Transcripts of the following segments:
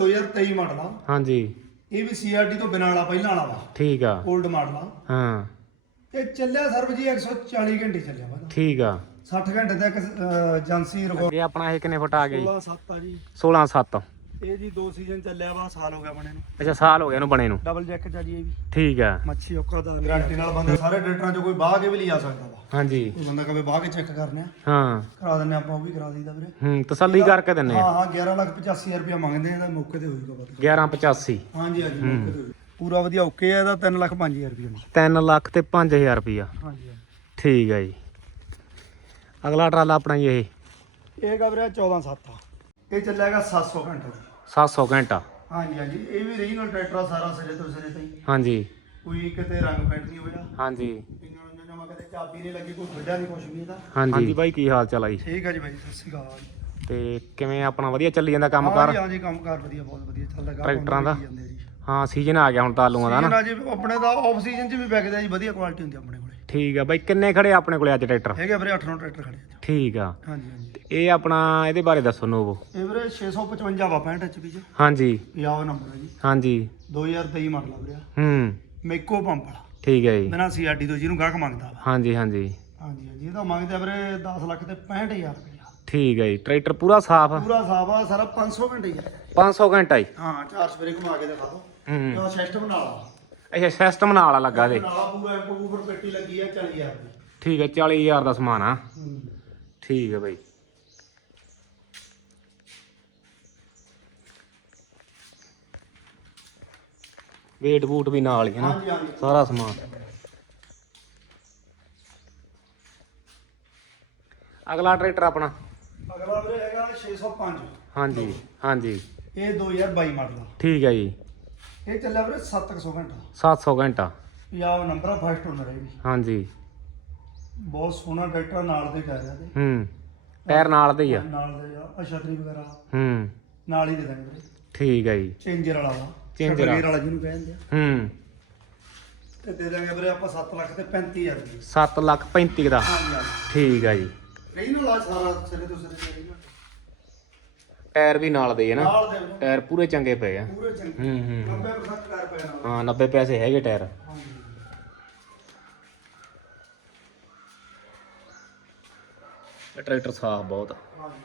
2023 model ਆ। ਹਾਂਜੀ। ਇਹ ਵੀ ਸੀਆਰਡੀ ਤੋਂ ਬਿਨਾਂ ਵਾਲਾ ਪਹਿਲਾਂ ਵਾਲਾ ਵਾ। ਠੀਕ ਆ। 올ਡ ਮਾਡਲ ਆ। ਹਾਂ। ਇਹ ਚੱਲਿਆ ਸਰਬ ਜੀ 140 ਘੰਟੇ ਚੱਲਿਆ ਵਾ। ਠੀਕ ਆ। 60 ਘੰਟੇ ਤੱਕ ਏਜੰਸੀ ਰਿਕਾਰਡ ਇਹ ਆਪਣਾ ਇਹ ਕਿੰਨੇ ਫੁੱਟ ਆ ਗਿਆ ਜੀ 16 7 ਆ ਜੀ। 16 7 ਇਹ ਜੀ ਦੋ ਸੀਜ਼ਨ ਚੱਲਿਆ ਵਾ ਸਾਲ ਹੋ ਗਿਆ ਬਣੇ ਨੂੰ। ਅੱਛਾ ਸਾਲ ਹੋ ਗਿਆ ਇਹਨੂੰ ਬਣੇ ਨੂੰ। ਡਬਲ ਜੈਕ ਚ ਆ ਜੀ ਇਹ ਵੀ। ਠੀਕ ਆ। ਮੱਛੀ ਔਕਾ ਦਾ ਗਾਰੰਟੀ ਨਾਲ ਬੰਦੇ ਸਾਰੇ ਟਰੈਕਟਰਾਂ 'ਚ ਕੋਈ ਬਾਹ ਕੇ ਵੀ ਲਿਆ ਸਕਦਾ ਵਾ। ਹਾਂਜੀ। ਕੋਈ ਬੰਦਾ ਕਵੇ ਬਾਹ ਕੇ ਚੈੱਕ ਕਰਨੇ। ਆ ਹਾਂ। ਕਰਾ ਦਿੰਨੇ ਆਪਾਂ ਉਹ ਵੀ ਕਰਾ ਦਈਦਾ ਵੀਰੇ। ਹੂੰ ਤਸੱਲੀ ਕਰਕੇ ਦਿੰਨੇ ਆ। ਹਾਂ ਹਾਂ 11 ਲੱਖ 85000 ਰੁਪਇਆ ਮੰਗਦੇ ਆ ਇਹਦਾ ਮੌਕੇ ਤੇ ਹੋਊਗਾ ਪਤਾ। 1185 ਹਾਂਜੀ ਹਾਂਜੀ ਮੌਕੇ ਤੇ ਹੋਊਗਾ। ਪੂਰਾ ਵਧੀਆ ਓਕੇ ਆ ਇਹਦਾ 3 ਲੱਖ 5000 ਰੁਪਇਆ। ਮੰਗ 3 ਲੱਖ ਤੇ 5000 ਰੁਪਈਆ ਹਾਂਜੀ। ਠੀਕ ਆ ਜੀ। ਅਗਲਾ ਟਰਾਲਾ ਆਪਣਾ ਜੀ ਇਹ। ਇਹ ਕਵਰਿਆ 14 7 ਆ। ਇਹ ਚੱਲਿਆਗਾ 700 ਘੰਟਾ 700 ਘੰਟਾ। ਹਾਂਜੀ ਹਾਂਜੀ। ਇਹ ਵੀ ਰੀਜਨਲ ਟਰੈਕਟਰ ਆ ਸਾਰਾ ਸਿਰੇ ਤੋਂ ਸਿਰੇ ਤਾਈਂ। ਹਾਂਜੀ। ਕੋਈ ਕਿਤੇ ਰੰਗ ਪੈਂਟ ਨਹੀਂ ਹੋਇਆ। ਹਾਂਜੀ। ਜਮਾ ਕਦੇ ਚਾਬੀ ਨਹੀਂ ਲੱਗੀ ਕੋਈ ਖੁੱਲਿਆ ਨਹੀਂ ਕੁਛ ਵੀ ਇਹਦਾ। ਹਾਂਜੀ। ਬਾਈ ਕੀ ਹਾਲ ਚਾਲ ਆ ਜੀ? ਠੀਕ ਆ ਜੀ ਬਾਈ ਸਤਿ ਸ਼੍ਰੀ ਅਕਾਲ। ਤੇ ਕਿਵੇਂ ਆਪਣਾ ਵਧੀਆ ਚੱਲੀ ਜਾਂਦਾ ਕੰਮ ਹਾਂਜੀ ਕਰ ਹਾਂਜੀ ਕੰਮਕਾਰ ਵਧੀਆ ਬਹੁਤ ਵਧੀਆ ਚੱਲਦਾ ਗਾ ਟਰੈਕਟਰਾਂ ਦਾ? ਹਾਂ ਸੀਜ਼ਨ ਆ ਗਿਆ ਹੁਣ ਤਾਂ ਆਲੂਆਂ ਦਾ ਸੀਜ਼ਨ ਨਾ ਆ ਜੀ ਆਪਣੇ ਦਾ ਆਫ ਸੀਜ਼ਨ 'ਚ ਵੀ ਵਿਕਦਾ ਜੀ ਵਧੀਆ ਕੁਆਲਿਟੀ ਹੁੰਦੀ ਆ ਆਪਣੇ। ਕੋਲੇ ਠੀਕ ਆ ਬਾਈ ਕਿੰਨੇ ਖੜੇ ਆ ਆਪਣੇ ਕੋਲੇ ਅੱਜ ਟਰੈਕਟਰ? ਹੈਗੇ ਵੀਰੇ 8 9 ਟਰੈਕਟਰ ਖੜੇ ਆ। ਠੀਕ ਆ। ਹਾਂਜੀ ਹਾਂਜੀ। ਤੇ ਇਹ ਆਪਣਾ ਇਹਦੇ ਬਾਰੇ ਦੱਸੋ ਨੋਵੋ। ਇਹ ਵੀਰੇ 655 ਵਾ 65 ਐਚਪੀ 'ਚ ਹਾਂਜੀ। 50 ਨੰਬਰ ਹੈ ਜੀ। ਹਾਂਜੀ। 2023 ਮਾਡਲ ਆ ਵੀਰੇ ਹੂੰ। ਮੇਕੋ ਪੰਪ ਵਾਲਾ। ਠੀਕ ਹੈ ਜੀ। ਬਿਨਾਂ ਸੀਆਰਡੀ ਤੋਂ ਜਿਹਨੂੰ ਗਾਹਕ ਮੰਗਦਾ ਵਾ। ਹਾਂਜੀ ਹਾਂਜੀ। ਹਾਂਜੀ ਹਾਂਜੀ। ਇਹਦਾ ਮੰਗਦੇ ਆ ਵੀਰੇ 10 ਲੱਖ ਤੇ 65000 ਰੁਪਇਆ ਠੀਕ ਹੈ ਜੀ। ਟਰੈਕਟਰ ਪੂਰਾ ਸਾਫ਼ ਆ? ਪੂਰਾ ਸਾਫ਼ ਆ ਸਾਰਾ 500 ਘੰਟੇ ਹੀ ਆ। 500 ਘੰਟਾ ਜੀ ਹਾਂ ਚਾਰ ਸਵੇਰੇ ਘੁਮਾ ਕੇ ਦਿਖਾ ਦੋ ਹੂੰ। ਇਹਦਾ ਸਿਸਟਮ ਨਾਲ ਆ। ਅੱਛਾ ਸਿਸਟਮ ਨਾਲ ਆ ਲੱਗਾ ਦੇ ਨਾਲ ਆ ਪੂਰਾ ਐਂਪਰ ਉੱਪਰ ਪੇਟੀ ਲੱਗੀ ਆ 40000 ਦੀ। ਠੀਕ ਹੈ 40000 ਦਾ ਸਮਾਨ ਆ। ਹੂੰ। ਠੀਕ ਹੈ ਬਾਈ। ਵੇਟ ਬੂਟ ਵੀ ਨਾਲ ਹੀ ਹੈ ਨਾ। ਹਾਂਜੀ ਹਾਂਜੀ। ਸਾਰਾ ਸਮਾਨ। ਅਗਲਾ ਟਰੈਕਟਰ ਆਪਣਾ? ਅਗਲਾ ਵੀਰੇ ਹੈਗਾ 605 ਹਾਂਜੀ ਹਾਂਜੀ। ਇਹ 2022 ਮਾਡਲ ਆ। ਠੀਕ ਹੈ ਜੀ। ਇਹ ਚੱਲਿਆ ਵੀਰੇ 700 ਘੰਟਾ। 700 ਘੰਟਾ। ਪੰਜਾਬ ਨੰਬਰ ਆ ਫਸਟ ਓਨਰ ਹੈ ਵੀ। ਹਾਂਜੀ। ਬਹੁਤ ਸੋਹਣਾ ਟਰੈਕਟਰ ਨਾਲ ਦੇ ਟਾਇਰ ਆ ਤੇ ਹੂੰ ਟਾਇਰ ਨਾਲ ਦੇ ਹੀ ਆ। ਨਾਲ ਦੇ ਆ ਛਤਰੀ ਵਗੈਰਾ। ਹੂੰ। ਨਾਲ ਹੀ ਦੇ ਦਾਂਗੇ ਵੀਰੇ। ਠੀਕ ਹੈ ਜੀ। ਚੇਂਜਰ ਵਾਲਾ ਵਾ। Shutter ਵਾਲਾ। ਜਿਹਨੂੰ ਕਹਿੰਦੇ ਆ। ਹੂੰ। ਤੇ ਦੇ ਦਾਂਗੇ ਵੀਰੇ ਆਪਾਂ 7 ਲੱਖ ਤੇ 35000 ਰੁਪਏ। 7 ਲੱਖ 35 ਦਾ। ਠੀਕ ਹੈ ਜੀ। ਨਾ ਲਾ ਸਾਰਾ ਸਿਰੇ ਤੋਂ ਸਿਰੇ। ਟਾਇਰ ਵੀ ਨਾਲ ਦੇ ਹੈ ਨਾ। ਨਾਲ ਦੇ ਵੀਰੇ, ਟਾਇਰ ਪੂਰੇ ਚੰਗੇ ਪਏ ਆ। ਪੂਰੇ ਚੰਗੇ। ਹੂੰ ਹੂੰ 90% ਕਰ ਪਿਆ ਨਾਲ ਹਾਂ 90 ਪੈਸੇ ਹੈਗੇ ਟਾਇਰ। ਹਾਂਜੀ ਇਹ ਟਰੈਕਟਰ ਸਾਫ਼ ਬਹੁਤ ਆ। ਹਾਂਜੀ।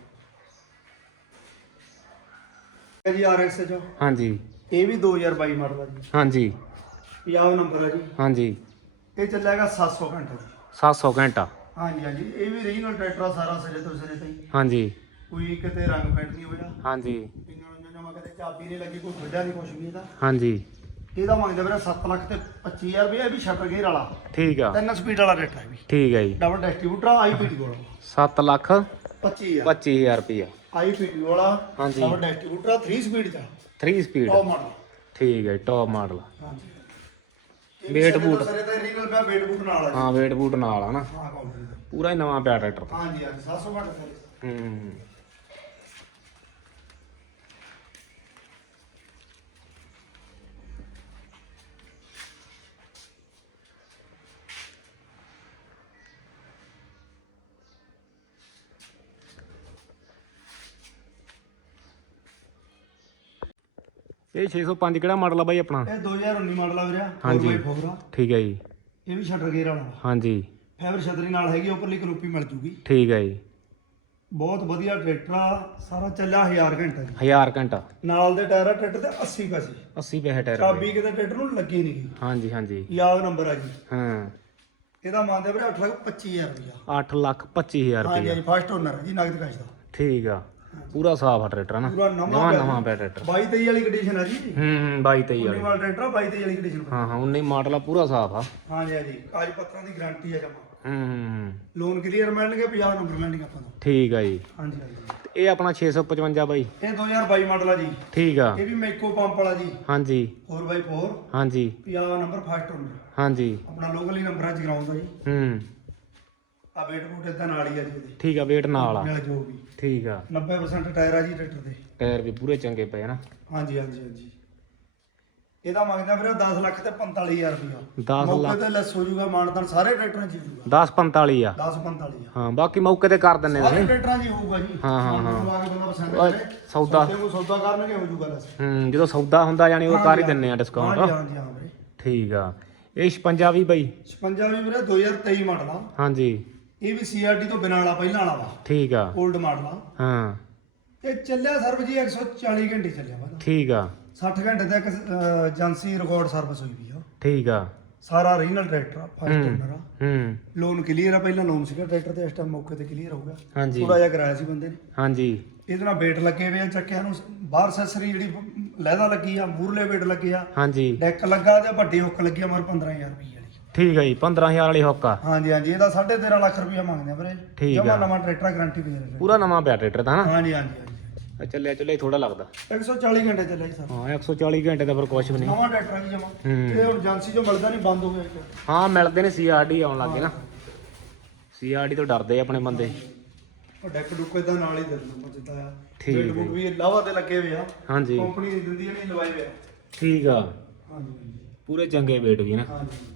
ਇਹ ਜੀ RX ਜੋ। ਹਾਂਜੀ। ਇਹ ਵੀ 2022 ਮਾਡਲ ਆ ਜੀ। ਹਾਂਜੀ। ਪੰਜਾਬ ਨੰਬਰ ਹੈ ਜੀ। ਹਾਂਜੀ। ਇਹ ਚੱਲਿਆਗਾ 700 ਘੰਟਾ ਜੀ। 700 ਘੰਟਾ। ਹਾਂਜੀ ਹਾਂਜੀ। ਇਹ ਵੀ ਰੀਜਨਲ ਟਰੈਕਟਰ ਆ ਸਾਰਾ ਸਿਰੇ ਤੋਂ ਸਿਰੇ ਤਾਈਂ। ਹਾਂਜੀ। ਕੋਈ ਕਿਤੇ ਰੰਗ ਪੈਂਟ ਨਹੀਂ ਹੋਇਆ? ਹਾਂਜੀ। ਇੰਜਣ ਉਂਜਣ ਜਮਾ ਕਦੇ ਚਾਬੀ ਨਹੀਂ ਲੱਗੀ ਕੋਈ ਖੁੱਲਿਆ ਨਹੀਂ ਕੁਛ ਵੀ ਇਹਦਾ। ਹਾਂਜੀ। ਇਹਦਾ ਮੰਗਦੇ ਵੀਰੇ 7 ਲੱਖ ਤੇ 25000 ਰੁਪਏ ਇਹ ਵੀ ਸ਼ਟਰ ਗੇਅਰ ਵਾਲਾ। ਠੀਕ ਆ। ਤਿੰਨ ਸਪੀਡ ਵਾਲਾ ਟਰੈਕਟਰ ਹੈ ਵੀ। ਠੀਕ ਹੈ ਜੀ। ਡਬਲ ਡਿਸਟ੍ਰੀਬਿਊਟਰ ਆਈਪੀਟੀ ਕੋਲ। 7 ਲੱਖ 25000 25000 ਰੁਪਇਆ ਆਈਪੀਟੀ ਵਾਲਾ ਹਾਂਜੀ। ਡਬਲ ਡਿਸਟ੍ਰੀਬਿਊਟਰ 3 ਸਪੀਡ ਦਾ 3 ਸਪੀਡ ਟੌਪ ਮਾਡਲ ਠੀਕ ਹੈ ਟੌਪ ਮਾਡਲ ਹਾਂਜੀ। Weight boot। ਸਰੇ ਤਾਂ ਰੀਜਨਲ ਪਿਆ ਵੇਟ ਬੂਟ ਨਾਲ ਹਾਂ ਵੇਟ ਬੂਟ ਨਾਲ ਪੂਰਾ ਹੀ ਨਵਾਂ ਪਿਆ ਟਰੈਕਟਰ ਹਾਂਜੀ ਹਾਂਜੀ 700 ਵਾਟ ਹੂੰ। ਇਹ 605 ਕਿਹੜਾ ਮਾਡਲ ਆ ਬਾਈ ਆਪਣਾ? ਇਹ 2019 ਮਾਡਲ ਆ ਵੀਰੇ। ਹਾਂਜੀ। 4x4 ਆ ਠੀਕ ਹੈ ਜੀ। ਇਹ ਵੀ ਸ਼ਟਰ ਗੇਅਰ ਵਾਲਾ। ਹਾਂਜੀ। ਫਾਈਬਰ ਛਤਰੀ ਨਾਲ ਹੈਗੀ ਉੱਪਰਲੀ ਕਨੂਪੀ ਮਿਲ ਜੂਗੀ। ਠੀਕ ਹੈ ਜੀ। ਬਹੁਤ ਵਧੀਆ ਟਰੈਕਟਰ ਆ ਸਾਰਾ ਚੱਲਿਆ 1000 ਘੰਟਾ ਜੀ। 1000 ਘੰਟਾ। ਨਾਲ ਦੇ ਟਾਇਰ ਆ ਟਰੈਕਟਰ ਤੇ 80 ਪੈਸੇ। 80 ਪੈਸੇ ਟਾਇਰ ਚਾਬੀ ਕਿਤੇ ਟਰੈਕਟਰ ਨੂੰ ਲੱਗੀ ਨਹੀਂ ਗਈ। ਹਾਂਜੀ ਹਾਂਜੀ। ਯਾਦ ਨੰਬਰ ਆ ਜੀ। ਹਾਂ। ਇਹਦਾ ਮੰਨਦੇ ਵੀਰੇ 8 ਲੱਖ 25000 ਰੁਪਇਆ 8 ਲੱਖ 25000 ਹਾਂਜੀ ਰੁਪਏ ਹਾਂਜੀ ਫਸਟ ਓਨਰ ਜੀ ਨਗਦ ਕਾਸ਼ ਦਾ। ਠੀਕ ਆ। ਪੂਰਾ ਸਾਫ਼ ਆ ਟਰੈਕਟਰ ਨਾ? ਪੂਰਾ ਨਵਾਂ ਨਵਾਂ ਪਿਆ ਜੀ। ਟਰੈਕਟਰ। 22 23 ਵਾਲੀ ਕੰਡੀਸ਼ਨ ਆ ਜੀ ਹੂੰ ਹੂੰ 22 23 19 ਵਾਲੀ ਵਾਲਾ ਟਰੈਕਟਰ ਆ 22 23 ਵਾਲੀ ਕੰਡੀਸ਼ਨ ਹਾਂ ਹਾਂ 19 ਮਾਡਲ ਆ ਪੂਰਾ ਸਾਫ਼ ਆ। ਹਾਂਜੀ ਹਾਂਜੀ। ਕਾਗਜ਼ ਪੱਤਰਾਂ ਦੀ ਗਾਰੰਟੀ ਆ ਜਮਾ। ਹੂੰ ਹੂੰ ਹੂੰ। ਲੋਨ ਕਲੀਅਰ ਮਿਲਣਗੇ 50 ਨੰਬਰ ਮਿਲਣਗੇ ਆਪਾਂ ਨੂੰ ਠੀਕ ਆ ਜੀ। ਹਾਂਜੀ ਹਾਂਜੀ। ਤੇ ਇਹ ਆਪਣਾ 655 ਬਾਈ। ਇਹ 2022 ਮਾਡਲ ਆ ਜੀ। ਠੀਕ ਆ। ਇਹ ਵੀ ਮੈਕੋ ਪੰਪ ਵਾਲਾ ਜੀ। ਹਾਂਜੀ। 4x4 ਹਾਂਜੀ। 50 ਨੰਬਰ ਫਸਟ ਓਨਰ ਹਾਂਜੀ। ਆਪਣਾ ਲੋਕਲ ਹੀ ਨੰਬਰ ਆ ਜਗਰਾਉਂ ਦਾ ਜੀ। ਹੂੰ। ਆ ਵੇਟ ਬੂਟ ਇਦਾਂ ਨਾਲ ਹੀ ਆ ਜੀ ਇਹਦੇ ਠੀਕ ਆ ਵੇਟ ਨਾਲ ਆ। ਨਾਲ ਜੋ ਵੀ। ਠੀਕ ਆ। 90% ਟਾਇਰ ਆ ਜੀ ਟਰੈਕਟਰ ਦੇ। ਟਾਇਰ ਵੀ ਪੂਰੇ ਚੰਗੇ ਪਏ ਨਾ। ਹਾਂਜੀ ਹਾਂਜੀ ਹਾਂਜੀ। ਇਹਦਾ ਮੰਗਦਾ ਵੀਰੇ 10 ਲੱਖ ਤੇ 45000 ਰੁਪਇਆ। 10 ਮੌਕੇ ਲੱਖ ਤੇ ਲੈਸ ਹੋ ਜਾਊਗਾ ਮਾਨਦਾਨ ਸਾਰੇ ਟਰੈਕਟਰਾਂ 'ਚ ਹੀ ਹੋਊਗਾ। 10 45 ਆ। 10 45000 ਹਾਂ ਬਾਕੀ ਮੌਕੇ ਤੇ ਕਰ ਦਿੰਨੇ ਸਾਰੇ ਤੁਸੀਂ ਟਰੈਕਟਰਾਂ 'ਚ ਹੀ ਹੋਊਗਾ ਜੀ। ਹਾਂ, ਹਾਂ, ਹਾਂ। ਲਵਾ ਕੇ ਬੰਦਾ ਪਸੰਦ ਓਏ, ਕਰੇ। ਸੌਦਾ। ਸੌਦੇ ਨੂੰ ਸੌਦਾ ਕਰਨਗੇ ਹੋ ਜਾਊਗਾ ਲੈਸ ਹੂੰ ਜਦੋਂ ਸੌਦਾ ਹੁੰਦਾ ਜਾਨੀ ਉਹ ਕਰ ਹੀ ਦਿੰਨੇ ਆ ਹਾਂਜੀ ਡਿਸਕਾਊਂਟ ਹਾਂਜੀ ਹਾਂ ਵੀਰੇ। ਠੀਕ ਆ। ਇਹ 56 ਵੀ ਬਈ। 56 ਵੀ ਵੀਰੇ 2023 ਮਾਡਲ ਆ। ਹਾਂਜੀ। ਇਹ ਵੀ ਸੀਆਰਡੀ ਤੋਂ ਬਿਨਾਂ ਵਾਲਾ ਪਹਿਲਾਂ ਵਾਲਾ ਵਾ। ਠੀਕ ਆ। 올ਡ ਮਾਡਲ ਆ। ਹਾਂ। ਇਹ ਚੱਲਿਆ ਸਰਬ ਜੀ 140 ਘੰਟੇ ਚੱਲਿਆ ਵਾ ਠੀਕ ਆ। 60 ਘੰਟੇ ਤੱਕ ਏਜੰਸੀ ਰਿਕਾਰਡ ਸਰਵਿਸ ਹੋਈ ਵੀ ਆ। ਠੀਕ ਆ। ਸਾਰਾ ਰੀਜਨਲ ਟਰੈਕਟਰ ਆ ਫਸਟ ਹੂੰ ਓਨਰ ਆ। ਹੂੰ। ਲੋਨ ਕਲੀਅਰ ਆ ਪਹਿਲਾਂ ਲੋਨ ਸੀਗਾ ਟਰੈਕਟਰ ਤੇ ਇਸ ਟਾਈਮ ਮੌਕੇ ਤੇ ਕਲੀਅਰ ਹੋਊਗਾ ਹਾਂਜੀ। ਥੋੜਾ ਜਿਹਾ ਕਰਾਇਆ ਸੀ ਬੰਦੇ ਨੇ। ਹਾਂਜੀ। ਇਹਦੇ ਨਾਲ ਵੇਟ ਲੱਗੇ ਹੋਏ ਆ ਚੱਕਿਆਂ ਨੂੰ। ਬਾਹਰ ਸੈਸਰੀ ਜਿਹੜੀ ਲਹਿਦਾ ਲੱਗੀ ਆ ਮੂਰਲੇ ਵੇਟ ਲੱਗੇ ਆ। ਹਾਂਜੀ। ਡੈਕ ਲੱਗਾ ਤੇ ਵੱਡੀ ਹੁੱਕ ਲੱਗੀ ਆ ਮਰ 15000 ਰੁਪਏ ਠੀਕ ਆ ਜੀ 15000 ਵਾਲੀ ਹੁੱਕ ਆ। ਹਾਂਜੀ ਹਾਂਜੀ ਇਹਦਾ 13.5 ਲੱਖ ਰੁਪਏ ਮੰਗਦੇ ਆ ਵੀਰੇ। ਠੀਕ ਜਮਾ ਆ। ਨਵਾਂ ਟਰੈਕਟਰ ਗਾਰੰਟੀ ਦੇ ਰਹੇ ਪੂਰਾ ਨਵਾਂ ਪਿਆ ਟਰੈਕਟਰ ਦਾ ਹਨਾ? ਹਾਂਜੀ ਹਾਂਜੀ ਹਾਂਜੀ ਆ ਚੱਲਿਆ ਚੱਲਿਆ ਥੋੜਾ ਲੱਗਦਾ। 140 ਘੰਟੇ ਚੱਲਿਆ ਜੀ ਸਰ। ਹਾਂ 140 ਘੰਟੇ ਦਾ ਫਿਰ ਕੁਛ ਵੀ ਨਹੀਂ। ਨਵਾਂ ਟਰੈਕਟਰ ਜੀ ਜਮਾ। ਹੂੰ। ਇਹ ਹੁਣ ਏਜੰਸੀ ਚੋਂ ਮਿਲਦਾ ਨਹੀਂ ਬੰਦ ਹੋ ਗਿਆ ਇੱਕ। ਹਾਂ ਮਿਲਦੇ ਨੇ ਸੀਆਰਡੀ ਆਉਣ ਲੱਗੇ ਨਾ। ਸੀਆਰਡੀ ਤੋਂ ਡਰਦੇ ਆ ਆਪਣੇ ਬੰਦੇ। ਉਹ ਡੈਕ ਡੁੱਕ ਇਦਾਂ ਨਾਲ ਹੀ ਦੇ ਦਿੰਦਾ ਜਿੱਦਾਂ ਆ। ਠੀਕ ਹੈ। ਵੀ ਲਾਵਾ ਤੇ ਲੱਗੇ ਹੋਏ ਆ। ਹਾਂਜੀ। ਕੰਪਨੀ ਦੀ ਦਿੰਦੀ ਨਹੀਂ ਲਵਾਏ ਹੋਏ ਆ। ਠੀਕ ਆ। ਹਾਂਜੀ ਹਾਂਜੀ। ਪੂਰੇ ਚੰਗੇ ਵੇਟ ਵੀ ਨਾ। ਹਾਂਜੀ।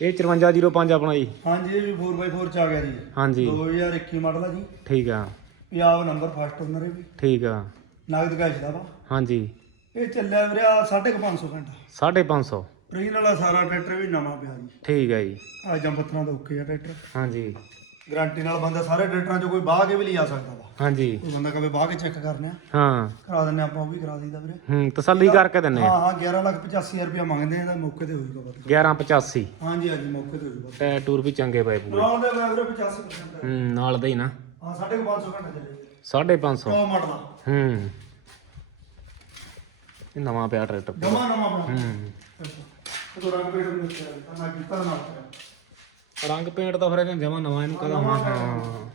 ਇਹ 5405 ਆਪਣਾ ਜੀ। ਹਾਂਜੀ ਇਹ ਵੀ 4x4 ਚ ਆ ਗਿਆ ਜੀ। ਹਾਂਜੀ। 2021 ਮਾਡਲ ਆ ਜੀ। ਠੀਕ ਆ। ਪੰਜਾਬ ਨੰਬਰ ਫਸਟ ਓਨਰ ਹੈ ਵੀ ਠੀਕ ਆ। ਨਗਦ ਕੈਸ਼ ਦਾ ਵਾ। ਹਾਂਜੀ। ਇਹ ਚੱਲਿਆ ਵੀਰੇ 550 ਘੰਟਾ। 550 ਓਰੀਜਨਲ ਵਾਲਾ ਸਾਰਾ ਟਰੈਕਟਰ ਵੀ ਨਵਾਂ ਪਿਆ ਜੀ। ਠੀਕ ਆ ਜੀ। ਆ ਜੰਪਤਰਾਂ ਦਾ ਓਕੇ ਆ ਟਰੈਕਟਰ। ਹਾਂਜੀ। ਗਾਰੰਟੀ ਨਾਲ ਬੰਦਾ ਸਾਰੇ ਟਰੈਕਟਰਾਂ 'ਚੋਂ ਕੋਈ ਬਾਹ ਕੇ ਵੀ ਲਿਆ ਸਕਦਾ ਵਾ। ਹਾਂਜੀ। ਕੋਈ ਬੰਦਾ ਕਵੇ ਬਾਹ ਕੇ ਚੈੱਕ ਕਰਨੇ ਆ। ਹਾਂ। ਕਰਾ ਦਿੰਨੇ ਆਪਾਂ ਉਹ ਵੀ ਕਰਾ ਦਈਦਾ ਵੀਰੇ। ਹੂੰ ਤਸੱਲੀ ਕਰਕੇ ਦਿੰਨੇ ਆ। ਹਾਂ ਹਾਂ 11 ਲੱਖ 85000 ਰੁਪਇਆ ਮੰਗਦੇ ਆ ਇਹਦਾ ਮੌਕੇ ਤੇ ਹੋਊਗਾ ਪਤਾ। 1185 ਹਾਂਜੀ ਹਾਂਜੀ ਮੌਕੇ ਤੇ ਹੋਊਗਾ। ਟਾਇਰ ਟੂਰ ਵੀ ਚੰਗੇ ਪਏ ਪੂਰੇ। ਨਾਲ ਦੇ ਵੀਰੇ 85% ਹੈ ਨਾਲ ਦੇ ਹੀ ਨਾ। ਹਾਂ 550 ਘੰਟਾ ਚੱਲੇ 550 ਕਿਉਂ ਮਾਡਲ। ਹੂੰ। ਇਹ ਨਵਾਂ ਪਿਆ ਟਰੈਕਟਰ। ਨਵਾਂ ਬਣਾ ਹੂੰ। ਉਹ ਰੰਗ ਪੇਟ ਨੂੰ ਨਾ ਕੀਤਾ ਨਾ। ਰੰਗ ਪੇਂਟ ਤਾਂ ਫਿਰ ਇਹ ਜਮਾ ਨਵਾਂ ਇਹਨੂੰ ਕਦਾ ਹਾਂ ਹਾਂ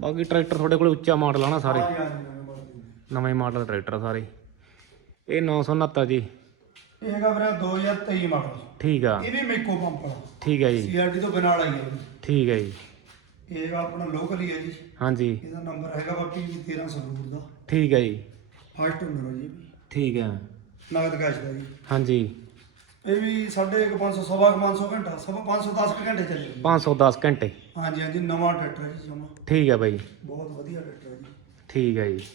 ਬਾਕੀ ਟਰੈਕਟਰ ਤੁਹਾਡੇ ਕੋਲ ਉੱਚਾ ਮਾਡਲ ਆ ਨਾ ਸਾਰੇ। ਨਵੇਂ ਮਾਡਲ ਟਰੈਕਟਰ ਆ ਸਾਰੇ। ਇਹ 969 ਜੀ। ਇਹ ਹੈਗਾ ਵੀਰੇ 2023 ਮਾਡਲ। ਠੀਕ ਆ। ਇਹ ਵੀ ਮੇਕੋ ਪੰਪ ਦਾ ਠੀਕ ਹੈ ਜੀ। ਸੀਆਰਡੀ ਤੋਂ ਬਿਨਾਂ ਵਾਲਾ ਹੀ ਠੀਕ ਹੈ ਜੀ। ਇਹ ਹੈਗਾ ਆਪਣਾ ਲੋਕਲ ਹੀ ਹੈ ਜੀ। ਹਾਂਜੀ। ਇਹਦਾ ਨੰਬਰ ਹੈਗਾ ਬਾਕੀ 13 ਸੰਗਰੂਰ ਦਾ। ਠੀਕ ਹੈ ਜੀ। ਫਸਟ ਓਨਰ ਹੈ ਜੀ। ਠੀਕ ਹੈ ਨਗਦ ਕੈਸ਼ ਦਾ ਜੀ। ਹਾਂਜੀ। ਇਹ ਵੀ 550 ਸਵਾ ਕੁ 500 ਘੰਟਾ ਸਵਾ 510 ਕੁ ਘੰਟੇ ਚੱਲੇ 510 ਘੰਟੇ। ਹਾਂਜੀ ਹਾਂਜੀ ਨਵਾਂ ਟਰੈਕਟਰ ਹੈ ਜੀ ਜਮਾ। ਠੀਕ ਹੈ ਬਾਈ। ਬਹੁਤ ਵਧੀਆ ਟਰੈਕਟਰ ਹੈ ਜੀ। ਠੀਕ ਹੈ ਜੀ।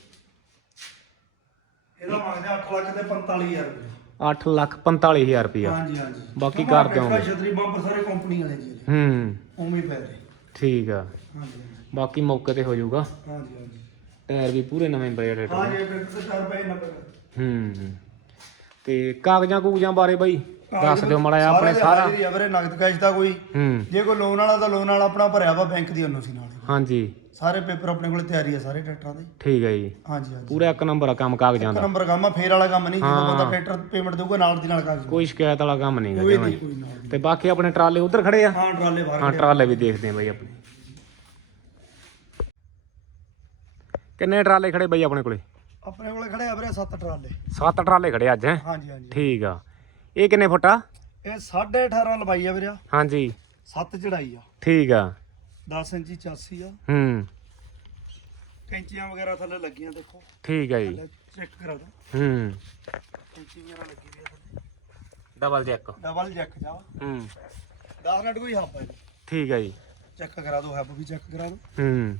ਇਹਦਾ ਮੰਗਦੇ 8 ਲੱਖ ਤੇ 45000 ਰੁਪਏ। 8 ਲੱਖ 45000 ਰੁਪਇਆ। ਹਾਂਜੀ ਹਾਂਜੀ। ਬਾਕੀ ਜਮਾਂ ਕਰ ਦਿਓਗੇ। ਟਰੈਕਟਰ, ਛਤਰੀ ਬੰਪਰ ਸਾਰੇ ਕੰਪਨੀ ਵਾਲੇ ਜੀ ਇਹਦੇ। ਹੂੰ। ਉਵੇਂ ਹੀ ਪੈ ਰਹੇ ਠੀਕ ਆ। ਹਾਂਜੀ ਹਾਂਜੀ। ਬਾਕੀ ਮੌਕੇ ਤੇ ਹੋ ਜਾਊਗਾ। ਹਾਂਜੀ ਹਾਂਜੀ। ਟਾਇਰ ਵੀ ਪੂਰੇ ਨਵੇਂ ਪਏ ਆ ਟਰੈਕਟਰ ਹਾਂ ਦੇ। ਜੀ ਇਹ ਟਰੈਕਟਰ ਤੇ 4 ਰੁਪਏ 90 ਹੂੰ। ਤੇ ਕਾਗਜ਼ਾਂ ਕੂਗਜ਼ਾਂ ਬਾਰੇ ਬਾਈ? ਦੱਸ ਦਿਓ ਮਾੜਾ ਜਿਹਾ ਆਪਣੇ ਸਾਰਾ ਹਾਜ਼ਰੀ ਆ ਵੀਰੇ ਨਗਦ ਕੈਸ਼ ਦਾ ਕੋਈ। ਹੂੰ। ਜੇ ਕੋਈ ਲੋਨ ਵਾਲਾ ਤਾਂ ਲੋਨ ਵਾਲਾ ਆਪਣਾ ਭਰਿਆ ਵਾ ਬੈਂਕ ਦੀ ਉਹਨੂੰ ਸੀ ਨਾਲ ਹੀ। ਹਾਂਜੀ। ਸਾਰੇ ਪੇਪਰ ਆਪਣੇ ਕੋਲੇ ਤਿਆਰੀ ਆ ਸਾਰੇ ਟਰੈਕਟਰਾਂ ਦੇ। ਠੀਕ ਹੈ ਜੀ। ਹਾਂਜੀ ਹਾਂਜੀ। ਪੂਰਾ ਇੱਕ ਨੰਬਰ ਆ ਕੰਮ ਕਾਗਜ਼ਾਂ ਇੱਕ ਦਾ। ਨੰਬਰ ਕੰਮ ਆ ਫੇਰ ਵਾਲਾ ਕੰਮ ਨਹੀਂ ਜਦੋਂ। ਬੰਦਾ ਟਰੈਕਟਰ ਪੇਮੈਂਟ ਦੇਊਗਾ ਨਾਲ ਦੀ ਨਾਲ ਕਾਗਜ਼ ਕੋਈ ਸ਼ਿਕਾਇਤ ਵਾਲਾ ਕੰਮ ਨਹੀਂ ਕੋਈ ਗਾ ਨਹੀਂ ਕੋਈ ਦੀ। ਤੇ ਬਾਕੀ ਆਪਣੇ ਟਰਾਲੇ ਉਧਰ ਖੜੇ ਆ? ਹਾਂ ਟਰਾਲੇ ਬਾਹਰ ਹਾਂ। ਟਰਾਲੇ ਵੀ ਦੇਖਦੇ ਆ ਬਾਈ ਆਪਣੇ। ਕਿੰਨੇ ਟਰਾਲੇ ਖੜੇ ਬਾਈ ਆਪਣੇ ਕੋਲੇ? ਆਪਣੇ ਕੋਲੇ ਖੜੇ ਆ ਵੀਰੇ ਸੱਤ ਟਰਾਲੇ। ਸੱਤ ਟਰਾਲੇ ਖੜੇ ਅੱਜ ਹੈ? ਹਾਂਜੀ ਹਾਂਜੀ। ਠੀਕ ਆ। ਇਹ ਕਿੰਨੇ ਫੁੱਟ ਆ? ਇਹ 18.5 ਲੰਬਾਈ ਆ ਵੀਰੇ ਹਾਂਜੀ। 7 ਚੜਾਈ ਆ। ਠੀਕ ਆ। 10 ਇੰਚੀ ਚਾਸੀ ਆ। ਹੂੰ। ਕੈਂਚੀਆਂ ਵਗੈਰਾ ਥੱਲੇ ਲੱਗੀਆਂ ਦੇਖੋ। ਠੀਕ ਆ ਜੀ। ਚੈੱਕ ਕਰਾ ਦੋ ਹੂੰ। ਕੈਂਚੀ ਵਗੈਰਾ ਲੱਗੀ ਹੋਈ ਆ ਥੱਲੇ। ਡਬਲ ਜੈਕ ਡਬਲ ਜੈਕ ਜਾ। ਹੂੰ। 10 ਮਿੰਟ ਕੋਈ ਹੱਬ ਹੈ ਠੀਕ ਆ ਜੀ। ਚੈੱਕ ਕਰਾ ਦੋ ਹੱਬ ਵੀ ਚੈੱਕ ਕਰਾ ਦੋ ਹੂੰ।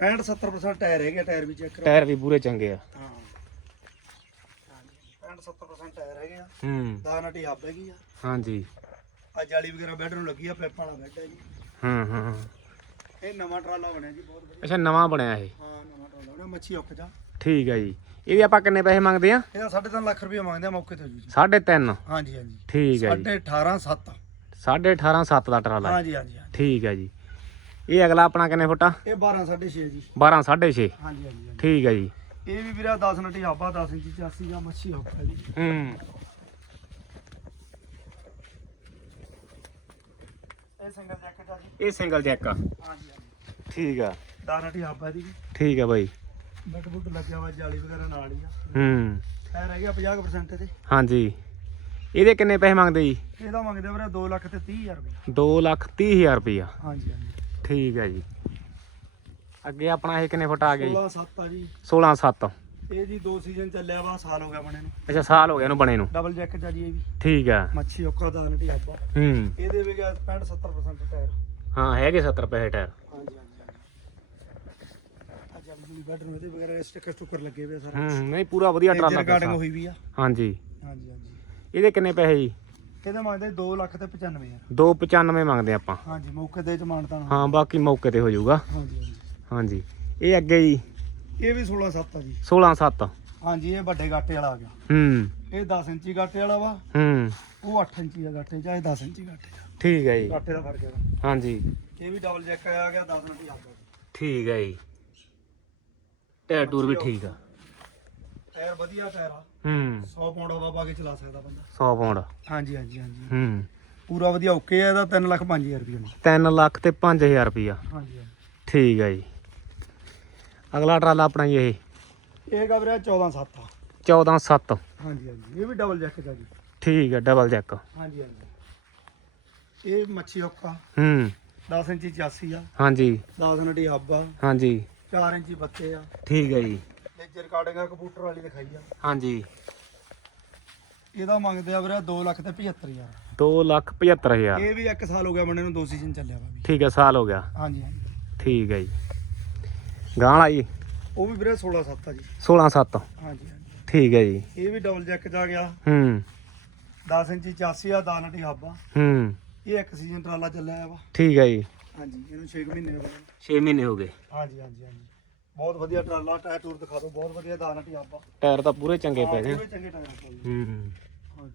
65 70% ਟਾਇਰ ਹੈਗੇ ਟਾਇਰ ਵੀ ਚੈੱਕ ਕਰਾ ਟਾਇਰ ਵੀ ਪੂਰੇ ਚੰਗੇ ਆ। ਹਾਂ। 65 70% ਟਾਇਰ ਹੈਗੇ ਆ। ਹੂੰ। 10 ਨਟੀ ਹੱਬ ਹੈਗੀ ਆ। ਹਾਂਜੀ। ਆ ਜਾਲੀ ਵਗੈਰਾ ਬੈੱਡ ਨੂੰ ਲੱਗੀ ਆ ਪੈਪ ਵਾਲਾ ਬੈੱਡ ਹੈ ਜੀ। ਹੂੰ ਹੂੰ ਇਹ ਨਵਾਂ ਟਰਾਲਾ ਬਣਿਆ ਜੀ ਬਹੁਤ ਵਧੀਆ। ਅੱਛਾ ਨਵਾਂ ਬਣਿਆ ਇਹ? ਹਾਂ ਨਵਾਂ ਟਰਾਲਾ ਬਣਿਆ ਮੱਛੀ ਉੱਕ ਜਾ। ਠੀਕ ਆ ਜੀ। ਇਹਦੇ ਆਪਾਂ ਕਿੰਨੇ ਪੈਸੇ ਮੰਗਦੇ ਆ? ਇਹਦਾ 3.5 ਲੱਖ ਰੁਪਏ ਮੰਗਦੇ ਆ ਮੌਕੇ ਤੇ ਜੀ। 3.5 ਹਾਂਜੀ ਹਾਂਜੀ। ਠੀਕ ਹੈ ਜੀ। ਸਾਢੇ 18 7 18.5 7 ਦਾ ਟਰਾਲਾ। ਹਾਂਜੀ ਹਾਂਜੀ। ਠੀਕ ਹੈ ਜੀ। ਇਹ ਅਗਲਾ ਆਪਣਾ ਕਿੰਨੇ ਫੁੱਟ? ਇਹ 12 6.5 ਜੀ। 12 6.5 ਹਾਂਜੀ ਹਾਂਜੀ ਹਾਂਜੀ। ਠੀਕ ਹੈ ਜੀ। ਇਹ ਵੀ ਵੀਰਾ 10 ਨਟੀ ਹਾਬਾ 10 ਇੰਚੀ ਚਾਸੀ ਜਾਂ ਮੱਛੀ ਹੱਪ ਹੈ ਜੀ। ਹੂੰ। ਇਹ ਸਿੰਗਲ ਜੈਕਟ ਆ ਜੀ। ਇਹ ਸਿੰਗਲ ਜੈਕ ਆ। ਹਾਂਜੀ ਹਾਂਜੀ। ਠੀਕ ਆ। 10 ਨਟੀ ਹੱਪ ਹੈ ਦੀ ਜੀ। ਠੀਕ ਆ ਬਾਈ। ਬੈੱਡ ਬੁੱਡ ਲੱਗਿਆ ਵਾ ਜਾਲੀ ਵਗੈਰਾ ਨਾਲ ਹੀ ਆ। ਹੂੰ। ਟਾਇਰ ਹੈਗੇ ਆ 50% ਤੇ ਹਾਂਜੀ। ਇਹਦੇ ਕਿੰਨੇ ਪੈਸੇ ਮੰਗਦੇ ਜੀ? ਇਹਦਾ ਮੰਗਦੇ ਵੀਰੇ 2 ਲੱਖ ਤੇ 30 ਹਜ਼ਾਰ ਰੁਪਏ 2 ਲੱਖ 30 ਹਜ਼ਾਰ ਰੁਪਈਆ। ਹਾਂਜੀ ਹਾਂਜੀ। ਠੀਕ ਹੈ ਜੀ। ਅੱਗੇ ਆਪਣਾ ਇਹ ਕਿੰਨੇ ਫੁੱਟ ਆ ਗਿਆ ਜੀ 16 7 ਆ ਜੀ। 16 7 ਇਹ ਜੀ ਦੋ ਸੀਜ਼ਨ ਚੱਲਿਆ ਵਾ ਸਾਲ ਹੋ ਗਿਆ ਬਣੇ ਨੂੰ। ਅੱਛਾ ਸਾਲ ਹੋ ਗਿਆ ਇਹਨੂੰ ਬਣੇ ਨੂੰ। ਡਬਲ ਜੈਕ ਚ ਆ ਜੀ ਇਹ ਵੀ। ਠੀਕ ਹੈ ਮੱਛੀ ਔਕਾ ਦਾ ਨਟੀ ਆਪਾਂ। ਹੂੰ। ਇਹਦੇ ਵੀ ਗਿਆ 65 70% ਟਾਇਰ ਹਾਂ ਹੈਗੇ 70 ਪੈਸੇ ਟਾਇਰ ਹਾਂਜੀ ਹਾਂਜੀ ਅੱਜ ਆਪਣੀ ਬੈਡ ਨੂੰ ਇਹਦੇ ਵਗੈਰਾ ਸਟicker ਸਟੁੱਕਰ ਲੱਗੇ ਹੋਏ ਆ ਸਾਰਾ। ਹੂੰ ਨਹੀਂ ਪੂਰਾ ਵਧੀਆ ਟਰਾਲਾ ਪੈਸਾ। ਹੋਈ ਵੀ ਆ। ਹਾਂਜੀ। ਹਾਂਜੀ ਹਾਂਜੀ। ਇਹਦੇ ਕਿੰਨੇ ਪੈਸੇ ਜੀ? ਇਹਦੇ ਮੰਗਦੇ 2 ਲੱਖ ਤੇ 95 ਆ 295 ਮੰਗਦੇ ਆਪਾਂ। ਹਾਂਜੀ ਮੌਕੇ ਦੇ ਚ ਮਾਨਤਾ ਹਾਂ ਬਾਕੀ ਮੌਕੇ ਤੇ ਹੋ ਜਾਊਗਾ। ਹਾਂਜੀ ਹਾਂਜੀ। ਹਾਂਜੀ। ਇਹ ਅੱਗੇ ਜੀ? ਇਹ ਵੀ 16 7 ਆ ਜੀ। 16 7 ਹਾਂਜੀ ਇਹ ਵੱਡੇ ਗਾਟੇ ਵਾਲਾ ਆ ਗਿਆ। ਹੂੰ। ਇਹ 10 ਇੰਚੀ ਗਾਟੇ ਵਾਲਾ ਵਾ। ਹੂੰ। ਉਹ 8 ਇੰਚੀ ਦਾ ਗਾਟੇ ਚਾਹੇ 10 ਇੰਚੀ ਗਾਟੇ ਆ। ਠੀਕ ਹੈ ਜੀ। ਗਾਟੇ ਦਾ ਫ਼ਰਕ ਹੈ ਹਾਂਜੀ। ਇਹ ਵੀ ਡਬਲ ਜੈਕ ਆ ਗਿਆ 10 ਨਟੀ ਆ ਗਿਆ ਠੀਕ ਹੈ ਜੀ। ਟਾਇਰ ਟੂਰ ਵੀ ਠੀਕ ਆ। ਟਾਇਰ ਵਧੀਆ ਟਾਇਰ ਆ। ਹੂੰ। 100 ਪਾਉਂਡ ਹਵਾ ਪਾ ਕੇ ਚਲਾ ਸਕਦਾ ਬੰਦਾ। 100 ਪਾਉਂਡ ਹਾਂਜੀ ਹਾਂਜੀ ਹਾਂਜੀ। ਹੂੰ। ਪੂਰਾ ਵਧੀਆ ਓਕੇ ਆ ਇਹਦਾ 3 ਲੱਖ 5000 ਰੁਪਏ ਨੂੰ 3 ਲੱਖ ਤੇ 5000 ਰੁਪਈਆ। ਹਾਂਜੀ ਹਾਂਜੀ। ਠੀਕ ਹੈ ਜੀ। ਅਗਲਾ ਟਰਾਲਾ ਆਪਣਾ ਜੀ ਇਹ। ਇਹ ਗਾ ਵੀਰੇ 14 7 ਆ। 14 7 ਹਾਂਜੀ ਹਾਂਜੀ। ਇਹ ਵੀ ਡਬਲ ਜੈਕ ਦਾ ਜੀ। ਠੀਕ ਹੈ ਡਬਲ ਜੈਕ ਹਾਂਜੀ ਹਾਂਜੀ। ਇਹ ਮੱਛੀ ਔਕਾ ਹੂੰ। 10 ਇੰਚੀ 84 ਆ। ਹਾਂਜੀ। 10 ਨਟੀ ਹੱਬ ਆ। ਹਾਂਜੀ। 4 ਇੰਚੀ ਬੱਤੇ ਆ। ਠੀਕ ਹੈ ਜੀ। ਲੇਜਰ ਰਿਕਾਰਡਿੰਗ ਆ ਕੰਪਿਊਟਰ ਵਾਲੀ ਦਿਖਾਈ ਆ। ਹਾਂਜੀ। ਇਹਦਾ ਮੰਗਦੇ ਆ ਵੀਰੇ 2 ਲੱਖ ਤੇ 75000 2 ਲੱਖ 75000 ਇਹ ਵੀ 1 ਸਾਲ ਹੋ ਗਿਆ ਬੰਦੇ ਨੂੰ ਦੋ ਸੀਜ਼ਨ ਚੱਲਿਆ ਵਾ ਵੀ। ਠੀਕ ਹੈ ਸਾਲ ਹੋ ਗਿਆ। ਹਾਂਜੀ ਹਾਂਜੀ। ਠੀਕ ਹੈ ਜੀ। ਗਾਂ ਵਾਲਾ ਜੀ? ਉਹ ਵੀ ਵੀਰੇ 16 7 ਆ ਜੀ। 16 7 ਹਾਂਜੀ ਹਾਂਜੀ। ਠੀਕ ਹੈ ਜੀ। ਇਹ ਵੀ ਡਬਲ ਜੈਕ ਆ ਗਿਆ। ਹੂੰ। 10 ਇੰਚੀ 84 ਆ 10 ਨਟੀ ਹੱਬ ਆ। ਹੂੰ। ਇਹ ਇੱਕ ਸੀਜ਼ਨ ਟਰਾਲਾ ਚੱਲਿਆ ਵਾ। ਠੀਕ ਹੈ ਜੀ। ਹਾਂਜੀ ਇਹਨੂੰ 6 ਮਹੀਨੇ ਹੋ ਗਏ। 6 ਮਹੀਨੇ ਹੋ ਗਏ। ਹਾਂਜੀ ਹਾਂਜੀ ਹਾਂਜੀ। ਬਹੁਤ ਵਧੀਆ ਟਰਾਲਾ ਟਾਇਰ ਟੂਰ ਦਿਖਾ ਦਿਓ। ਬਹੁਤ ਵਧੀਆ 10 ਨਟੀ ਹੱਬ ਆ। ਟਾਇਰ ਤਾਂ ਪੂਰੇ ਚੰਗੇ ਪੈ ਹਾਂ, ਗਏ। ਵੀ ਚੰਗੇ ਟਾਇਰ ਆ ਹੂੰ ਹੂੰ। ਹਾਂਜੀ।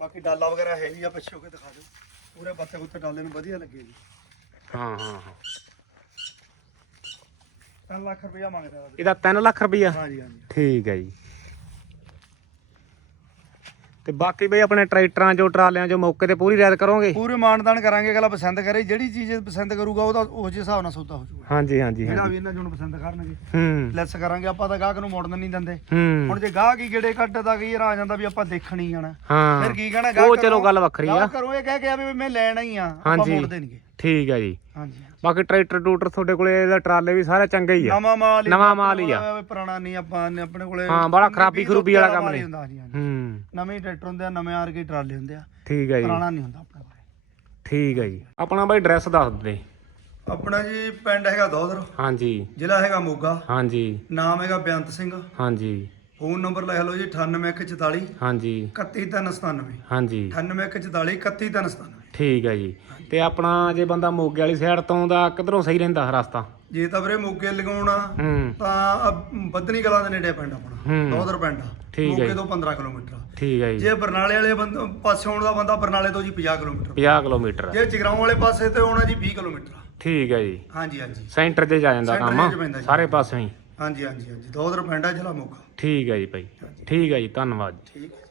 ਬਾਕੀ ਡਾਲਾ ਵਗੈਰਾ ਹੈ ਹੀ ਆ ਪਿੱਛੇ ਹੋ ਕੇ ਦਿਖਾ ਦਿਓ। ਪੂਰੇ ਬੱਤੇ ਬੁੱਤੇ ਡਾਲੇ ਨੂੰ ਵਧੀਆ ਲੱਗੇ ਜੀ। ਹਾਂ ਹਾਂ ਹਾਂ। 3 ਲੱਖ ਰੁਪਇਆ ਮੰਗਦਾ ਇਹਦਾ 3 ਲੱਖ ਰੁਪਈਆ? ਹਾਂਜੀ ਹਾਂਜੀ। ਠੀਕ ਹੈ ਜੀ। ਤੇ ਬਾਕੀ ਬਈ ਆਪਣੇ ਟਰੈਕਟਰਾਂ ਜੋ ਟਰਾਲਿਆਂ ਜੋ ਮੌਕੇ ਤੇ ਪੂਰੀ ਰਿਆਇਤ ਕਰੋਗੇ? ਪੂਰੇ ਮਾਨਦਾਨ ਕਰਾਂਗੇ ਅਗਲਾ ਪਸੰਦ ਕਰੇ। ਜਿਹੜੀ ਚੀਜ਼ ਪਸੰਦ ਕਰੂਗਾ ਉਹਦਾ ਉਸ ਜਿਹੇ ਹਿਸਾਬ ਨਾਲ ਸੌਦਾ ਹੋ ਜਾਊਗਾ। ਹਾਂਜੀ ਹਾਂਜੀ ਜਿਹੜਾ ਹਾਂਜੀ। ਵੀ ਇਹਨਾਂ ਨੂੰ ਪਸੰਦ ਕਰਨਗੇ। ਹੂੰ। ਲੈਸ ਕਰਾਂਗੇ ਆਪਾਂ ਤਾਂ ਗਾਹਕ ਨੂੰ ਮੋੜਨ ਨਹੀਂ ਦਿੰਦੇ। ਹੂੰ। ਹੁਣ ਜੇ ਗਾਹਕ ਹੀ ਗੇੜੇ ਕੱਢਦਾ ਕੀ ਆ ਜਾਂਦਾ ਵੀ ਆਪਾਂ ਦੇਖਣ ਹੀ ਜਾਣਾ। ਹਾਂ। ਫਿਰ ਕੀ ਕਹਿਣਾ? ਉਹ ਚਲੋ ਗੱਲ ਵੱਖਰੀ ਆ। ਗਾਹਕ ਕਰੋ ਇਹ ਕਹਿ ਕੇ ਆ ਵੀ ਮੈਂ ਲੈਣਾ ਹੀ ਆ ਆਪਾਂ ਹਾਂਜੀ। ਮੋੜਦੇ ਨਹੀਂਗੇ ਠੀਕ ਹੈ ਜੀ। ਹਾਂਜੀ ਬਾਕੀ ਟਰੈਕਟਰ ਟੂਟਰ ਤੁਹਾਡੇ ਕੋਲੇ ਇਹਦਾ ਟਰਾਲੇ ਵੀ ਸਾਰੇ ਚੰਗੇ ਹੀ ਆ। ਨਵਾਂ ਮਾਲ ਹੀ ਨਵਾਂ ਮਾਲ ਹੀ ਆ। ਆਪਣੇ ਕੋਲ ਪੁਰਾਣਾ ਨਹੀਂ ਆਪਾਂ ਨੇ ਆਪਣੇ ਕੋਲੇ ਹਾਂ, ਬੜਾ ਖਰਾਬੀ ਖਰੂਬੀ ਵਾਲਾ ਕੰਮ ਨਹੀਂ। ਹੁੰਦਾ, ਹਾਂਜੀ, ਹਾਂਜੀ। ਹੂੰ। ਨਵੇਂ ਟਰੈਕਟਰ ਹੁੰਦੇ ਆ ਨਵੇਂ ਆਰ ਕੇ ਟਰਾਲੇ ਹੁੰਦੇ ਆ। ਠੀਕ ਹੈ ਜੀ। ਪੁਰਾਣਾ ਨਹੀਂ ਹੁੰਦਾ ਆਪਣੇ ਕੋਲੇ। ਠੀਕ ਹੈ ਜੀ। ਆਪਣਾ ਬਾਈ ਐਡਰੈਸ ਦੱਸ ਦੇ ਆਪਣਾ ਜੀ ਪਿੰਡ ਹੈਗਾ ਦੋਦਰ ਹਾਂਜੀ। ਜ਼ਿਲ੍ਹਾ ਹੈਗਾ ਮੋਗਾ। ਹਾਂਜੀ। ਨਾਮ ਹੈਗਾ ਬੇਅੰਤ ਸਿੰਘ। ਹਾਂਜੀ। ਫੋਨ ਨੰਬਰ ਲੈ ਲਓ ਜੀ 98144 ਹਾਂਜੀ। 31397 ਹਾਂਜੀ। 98144 31397 ਠੀਕ ਹੈ ਜੀ। ਤੇ ਆਪਣਾ ਜੇ ਬੰਦਾ ਮੋਗੇ ਵਾਲੀ ਸਾਈਡ ਤੋਂ ਦਾ ਕਿਧਰੋਂ ਸਹੀ ਰਹਿੰਦਾ ਰਸਤਾ? ਜੇ ਤਾਂ ਵੀਰੇ ਮੋਗੇ ਲਗਾਉਣਾ ਹੂੰ। ਤਾਂ ਬੱਦਨੀ ਕਲਾਂ ਦੇ ਨੇੜੇ ਪਿੰਡ ਆਪਣਾ ਹੂੰ। ਆ। ਠੀਕ ਹੈ ਮੋਗੇ ਜੀ। ਤੋਂ 15 ਕਿਲੋਮੀਟਰ ਆ। ਠੀਕ ਹੈ ਜੀ। ਜੇ ਬਰਨਾਲੇ ਵਾਲੇ ਬੰਦ ਪਾਸੇ ਆਉਣ ਦਾ ਬੰਦਾ ਬਰਨਾਲੇ ਤੋਂ ਜੀ 50 ਕਿਲੋਮੀਟਰ। 50 ਕਿਲੋਮੀਟਰ। ਜੇ ਜਗਰਾਉਂ ਵਾਲੇ ਪਾਸੇ ਤੇ ਆਉਣਾ ਜੀ 20 ਕਿਲੋਮੀਟਰ ਆ। ਠੀਕ ਹੈ ਜੀ। ਹਾਂਜੀ ਹਾਂਜੀ। ਸੈਂਟਰ 'ਚ ਜਾ ਜਾਂਦਾ ਕੰਮ। ਪੈਂਦਾ ਜੀ। ਸਾਰੇ ਪਾਸਿਓਂ ਹੀ। ਹਾਂਜੀ ਹਾਂਜੀ ਹਾਂਜੀ। ਦੋਦਰ ਆ ਜ਼ਿਲ੍ਹਾ ਮੋਗਾ। ਠੀਕ ਹੈ ਜੀ ਭਾਈ। ਠੀਕ ਹੈ ਜੀ ਧੰਨਵਾਦ ਜੀ। ਠੀਕ। ਹੈ